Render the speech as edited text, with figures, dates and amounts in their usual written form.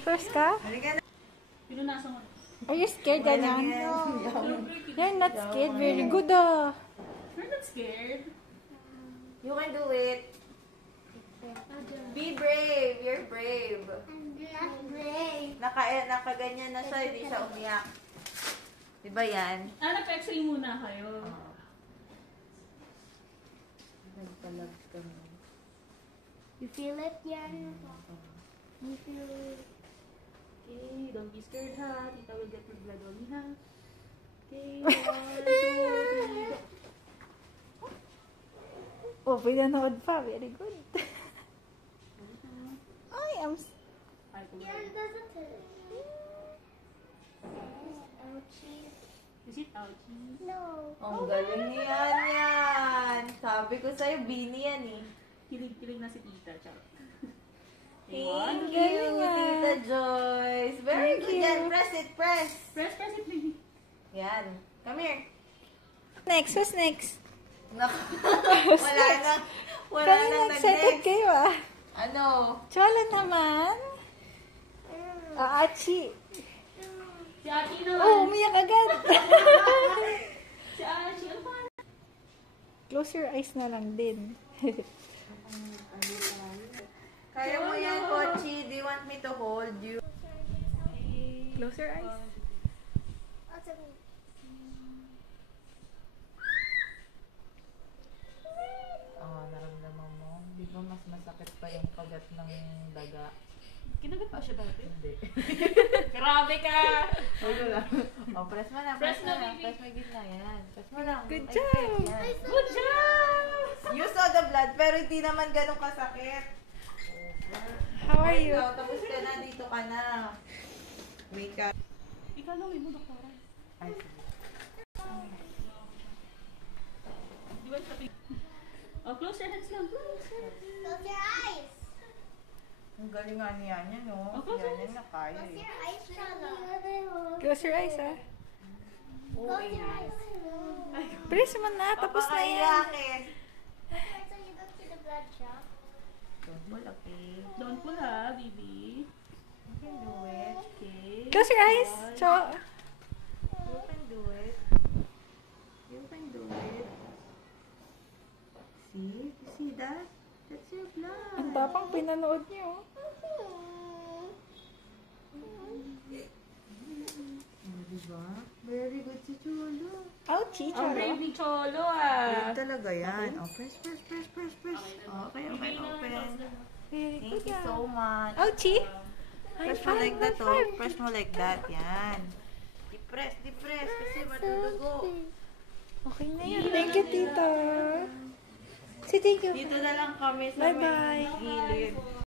First ka? Pinunasan mo. Are you scared, ganyan? You're not scared. Very good, ah. You're not scared. You can do it. Be brave. You're brave. I'm not brave. Nakaganyan na siya, hindi siya umiyak. Diba yan? Nag-x-ray muna kayo. Nagpalag kami. You feel it, Yan? You feel it? Okay, don't be scared ha. Tita will get your blood on me ha. Okay, 1, 2, 3, Oh, pinanood pa. Very good. I am... Yan doesn't hurt. Ouchie. Is it ouchie? No. Ang galing niyan yan. Sabi ko sa'yo, Bini yan eh. Kilig-kilig na si tita. Charot. Thank galing you, ah. Tita Joyce. Very Thank good you. yan. Press it, press. Press it baby. Yan. Come here. Next, who's next? Naku. Wala na. Wala Kanina na excited nag-next. kayo, ah. Ano? Chola naman. Achi. Si Achi naman. Oh, umiyak agad. Si Achi. Ano pa? Close your eyes na lang din. Kaya mo yan, Kochi. Do you want me to hold you? Close your eyes. What's it? Oh, naramdaman mo. Di ba mas masakit pa yung kagat ng daga? Kinagat pa siya dati. Hindi. Grabe ka! Wala lang. Oh, press mo na. Press na, na. baby. Press mo yung gitna. Yan. Press mo lang. Good Ay, job. press, yan. Good job! You saw the blood, pero hindi naman ganun kasakit. How are you? Ikaw, tapos ka na. Dito ka na. Wait ka. Ikaw lang mo, doktora. Ay, sige. Di ba sabi? Oh, close your hands lang. Close your hands. Close your eyes. Ang galing nga niya niya, no? Oh, close Yan your yan na kaya Close eh. your eyes, Shana. Close your eyes, ah. Close your eyes. Press mo na. Tapos na yan. Papakaiyak eh. Okay, so you don't see the blood drop. Don't pull, okay? Don't pull ha, baby. You can do it. Okay. Close your eyes. Cho. You can do it. You can do it. See? You see that? That's your blood. Ang tapang pinanood niyo. Oh, diba? Very good si Cholo. Ouchie, Ang brave Cholo. ni Cholo Brave ah. talaga yan. Oh, press. Okay, Bibigay na open. lang yung Very Thank good, you ah. so much. Ouchie. Press mo like that, oh. Press mo like that. Yan. Di-press. Kasi matudugo. Okay na yan. Thank you, tita. Say thank you. Dito na lang kami sa Bye-bye. may gilid.